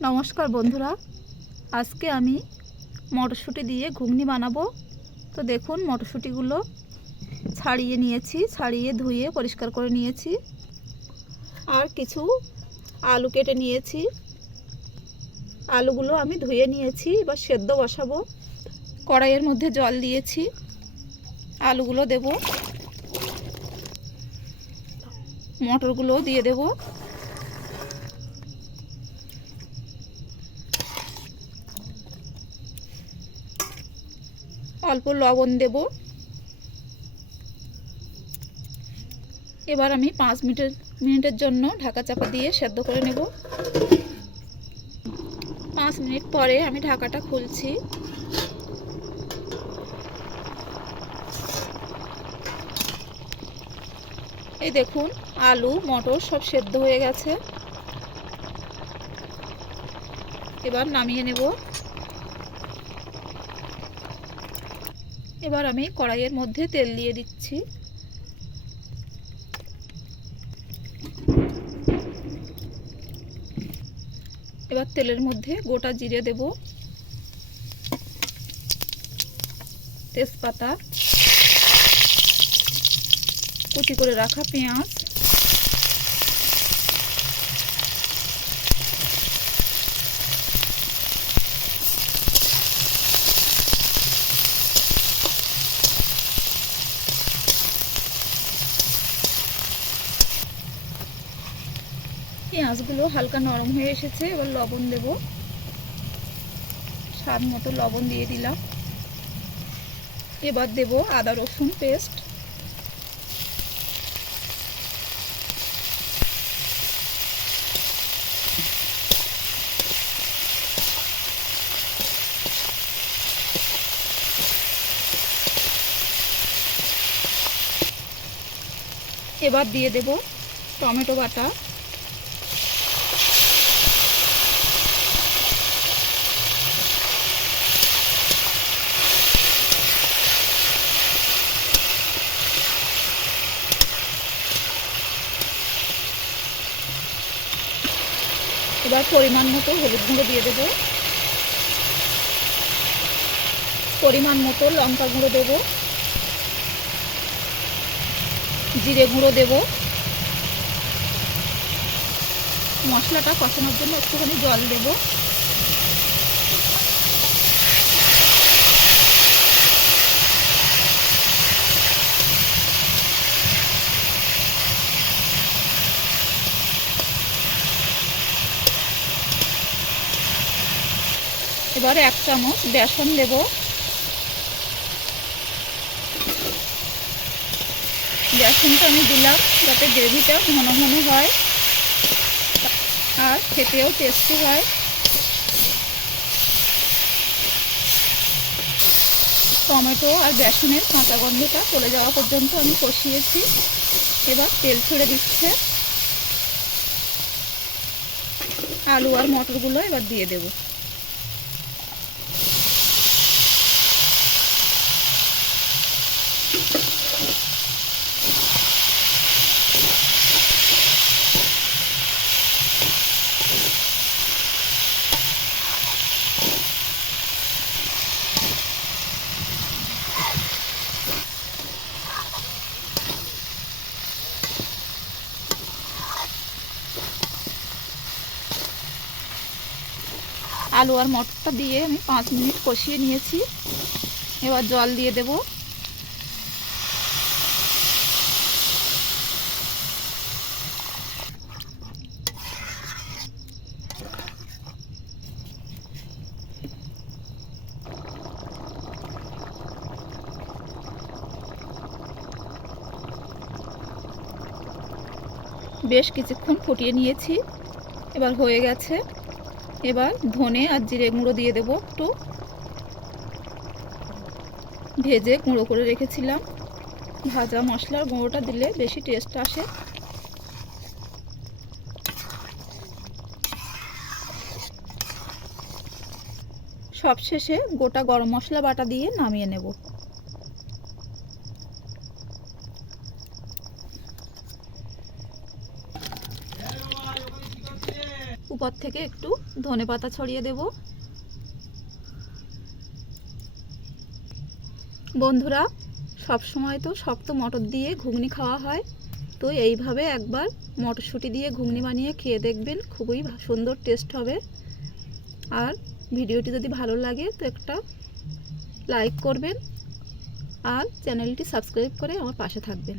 নমস্কার বন্ধুরা, আজকে আমি মটরশুঁটি দিয়ে ঘুগনি বানাবো। তো দেখুন, মটরশুঁটিগুলো ছাড়িয়ে নিয়েছি, ছাড়িয়ে ধুয়ে পরিষ্কার করে নিয়েছি। আর কিছু আলু কেটে নিয়েছি। আলুগুলো আমি ধুয়ে নিয়েছি, এবার সেদ্ধ বসাবো। কড়াইয়ের মধ্যে জল দিয়েছি, আলুগুলো দেব, মটরগুলোও দিয়ে দেব। অল্প লবণ দেব। এবার আমি 5 মিনিটের জন্য ঢাকা চাপা দিয়ে সেদ্ধ করে নেব। 5 মিনিট পরে আমি ঢাকাটা খুলছি। এই দেখুন, আলু মটর সব সেদ্ধ হয়ে গেছে। এবার নামিয়ে নেব। এবার আমি কড়াইয়ের মধ্যে তেল দিয়ে দিচ্ছি। এবার তেলের মধ্যে গোটা জিরে দেব, তেজপাতা, কুচি করে রাখা পেঁয়াজ, পেঁয়াজগুলো হালকা নরম হয়ে এসেছে। এবার লবণ দেব, স্বাদ মতো লবণ দিয়ে দিলাম। এবার দেব আদা রসুন পেস্ট, এবার দিয়ে দেব টমেটো বাটা, এবার পরিমাণ মতো হলুদ গুঁড়ো দিয়ে দেব, পরিমাণ মতো লঙ্কা গুঁড়ো দেব, জিরে গুঁড়ো দেব। মশলাটা কষানোর জন্য একটুখানি জল দেব। এবার 1 চামচ বেসন দেব। বেসনটা আমি দিলাম যাতে গ্রেভিটা ঘন ঘন হয় আর খেতেও টেস্টি হয়। টমেটো আর বেসনের কাঁচা গন্ধটা চলে যাওয়া পর্যন্ত আমি কষিয়েছি। এবার তেল ছেড়ে দিচ্ছে। আলু আর মটরগুলো এবার দিয়ে দেব। আলু আর মটরটা দিয়ে আমি 5 মিনিট কষিয়ে নিয়েছি। এবার জল দিয়ে দেব। বেশ কিছুক্ষণ ফুটিয়ে নিয়েছি, এবার হয়ে গেছে। এবার ধনে আর জিরে গুঁড়ো দিয়ে দেব। একটু ভেজে গুঁড়ো করে রেখেছিলাম। ভাজা মশলার গুঁড়োটা দিলে বেশি টেস্ট আসে। সবশেষে গোটা গরম মশলা বাটা দিয়ে নামিয়ে নেব। উপর থেকে একটু ধনেপাতা ছড়িয়ে দেব। বন্ধুরা, সব সময় তো শক্ত মটর দিয়ে ঘুগনি খাওয়া হয়, তো এইভাবে একবার মটরশুঁটি দিয়ে ঘুগনি বানিয়ে খেয়ে দেখবেন, খুবই সুন্দর টেস্ট হবে। আর ভিডিওটি যদি ভালো লাগে তো একটা লাইক করবেন আর চ্যানেলটি সাবস্ক্রাইব করে আমার পাশে থাকবেন।